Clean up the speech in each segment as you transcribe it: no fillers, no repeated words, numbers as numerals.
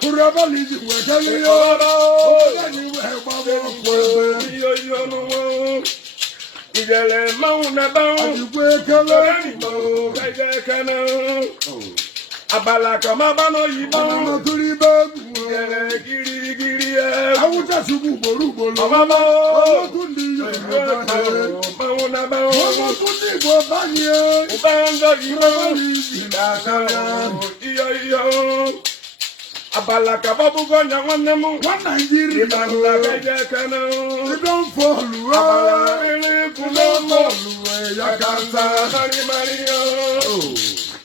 Kurabalizi wetaliyo ogani webabo yo igele mauna ba adigwekele mo kajekana abala kama bano yibo no turibe igele girigiri awuta subu borubolo mama otundi yo mauna ba otundi bo banye ubanga yibo idakala iyo Abalaka babu gonya wanemu one Nigeria kana you don't follow abala kuno yakanta hari mario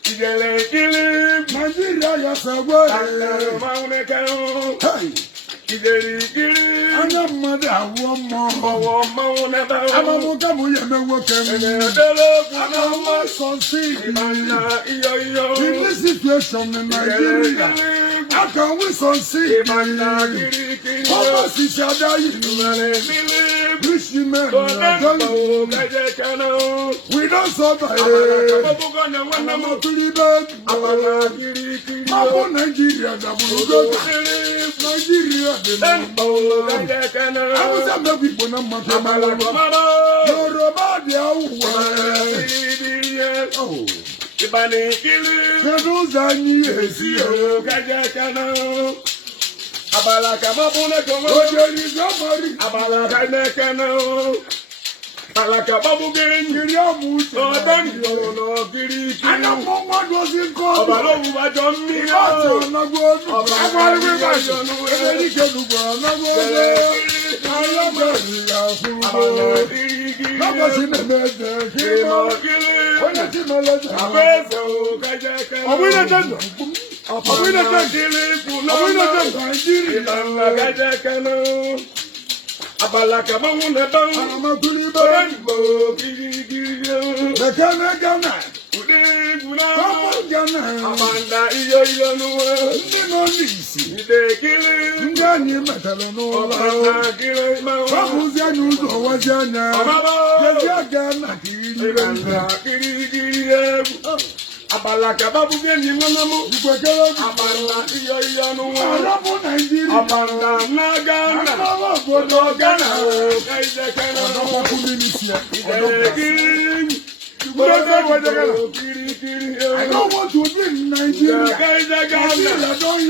igele kili Nigeria yasawa maune kano igele kili ana mada womo maune ba amamu kamu yemewo kemi ana ma sonsi ina iyo in this situation in Nigeria how can we succeed? How much is your diet? We don't survive. Nigeria, Ibani kili Keduzani esio gajakana Abala kama bune komo Ojeri zamari Abala kanekana Abala kama bugeni Kiri amuti Odani yono kiri kiri Ana mongwa dozi nko Abala ubajomi Ibati onagwoni Abala ubajomi Ebeli kedugwa onagwoni Ayabeli ya fubo Abala kiri kiri Nako sinemeze Kimo kiri Abalaka mawuna bang amatuli bango gigi Gana Amanda iyo nuwa Nino nisi Ide kili Ngani metalo nuwa Amanda kili mawa Babuzi nyuzo wajanya Jezia gana kili Abalaka babu geni ngonomu Ikwekele Amanda iyo nuwa Arabu Nigeria Amanda nagana Bodo gana Kaide kana Odoka kuminisia Ide kili I don't want to be in Nigeria. I don't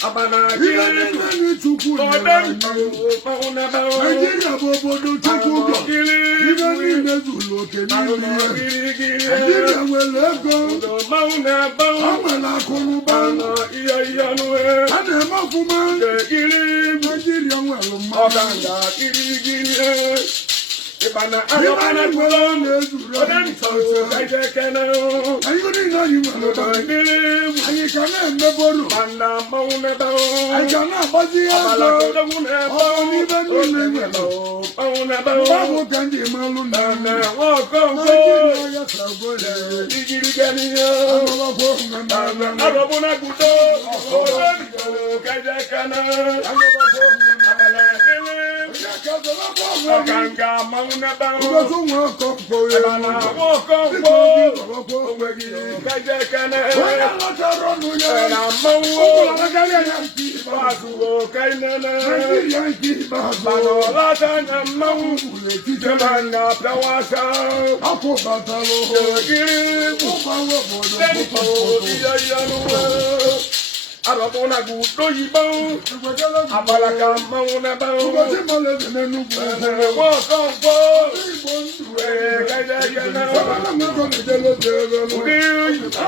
Abana òkè nínú rẹ̀. Nàìjíríà wẹ̀lẹ̀ gan. Ọmọlá kúrú bá. A na-eme ọfụma. Nàìjíríà wẹ̀lẹ̀ mọ́. Ibana ayọ̀bana gbọ́dọ̀ na-ezuru ọdún ìtọ́sí ẹ̀jẹ̀ kẹ́nà. Ayọ̀ ní ìlànà ìmọ̀lẹ́ báyìí. Àyíká náà mẹ́bọ̀rọ̀. Bàndà mọ́wú nẹ́bà ó. Àyíká náà bọ́sí ẹ̀jọ̀. Àbàlàkọ̀dọ́gún nẹ́bà ó. Ọmọ níbẹ̀ ní ilé ìwẹ̀lẹ̀ ó. Mọ́wú nẹ́bà ó. Báwo kẹ́ndì máa lù náà. Nànà wọ́n kọ́ ń kó. Nàìjíríà yẹ sàgbọ́ ẹ̀. Ìgìrì kẹ́niyàn. Àbọ̀bọ̀ fún nànà. Àbọ̀bọ̀ gbùdó. Ọ̀kàǹgà mọ̀nàbà ó. Ọjọ́ tó wọ́n kọ́ pọ̀ yẹn. Ìbànú àwọn kan pọ̀. Kẹ́jẹ́ kẹ́nẹ́. Wọ́n yà lọ́jọ́ rọ́nù yẹn. Ẹ̀rà mọ́wó. Nàìjíríà yà ń kí ìbáàdùwò kẹ́nẹ́nẹ́. Nàìjíríà ń kí ìbáàdùwò. Bànú ọ̀làtà nà mọ́wó. Jẹ́mà nà pẹ́wàṣà. Àpò bàtà ló. Kiri. Ó bá wọ̀ bọ̀dọ̀. Lẹ́nìkò ìyá ìyanu wẹ̀. Arabona gudo yibon. Abalaka mauna ba. Ugozi mole nenu bu. Wo kon po. Kaja yana. Sabana mko njelo jelo.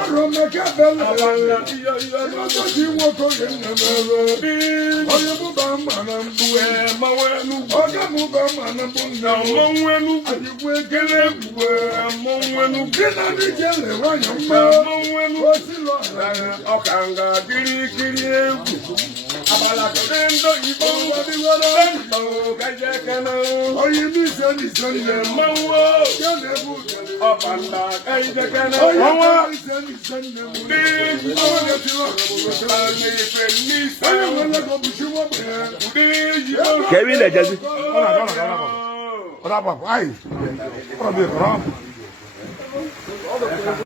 Aro meka bele. Abala iyo iyo. Ino ji wo ko yenelo. Oye bu ba mana mbu. Mawenu. Oga bu ba mana mbu. Mawenu. Ajiwe kele bu. Mawenu. Kina ni jele wa yamba. Mawenu. Osilo. Okanga diri. Kiri egwu abalakọ̀dé ńdó ìbọn wọbí wọlé ńdó kẹjẹ kẹnà. Oyin mi sẹ́ni sẹ́ni ẹ̀ mọ́ wó. Yọ̀nà ẹ̀bù ọ̀pá ńlá kẹjẹ kẹnà. Oyin mi sẹ́ni sẹ́ni ẹ̀ mọ́. Bí ìgbọ́n yẹn ti rọ̀ ẹ̀mí ìfẹ́ ní sẹ́ni. Oyin wọn lẹ́kọ̀ọ́ bùsí wọ́n bẹ̀rẹ̀. Bí ìgbọ́n. Kẹ́mi lẹ̀ jẹ́ sí. Ọ̀nà àbọ̀. Ọ̀nà àbọ̀. Ayi. Ọ̀nà bí ìfọ̀rọ̀.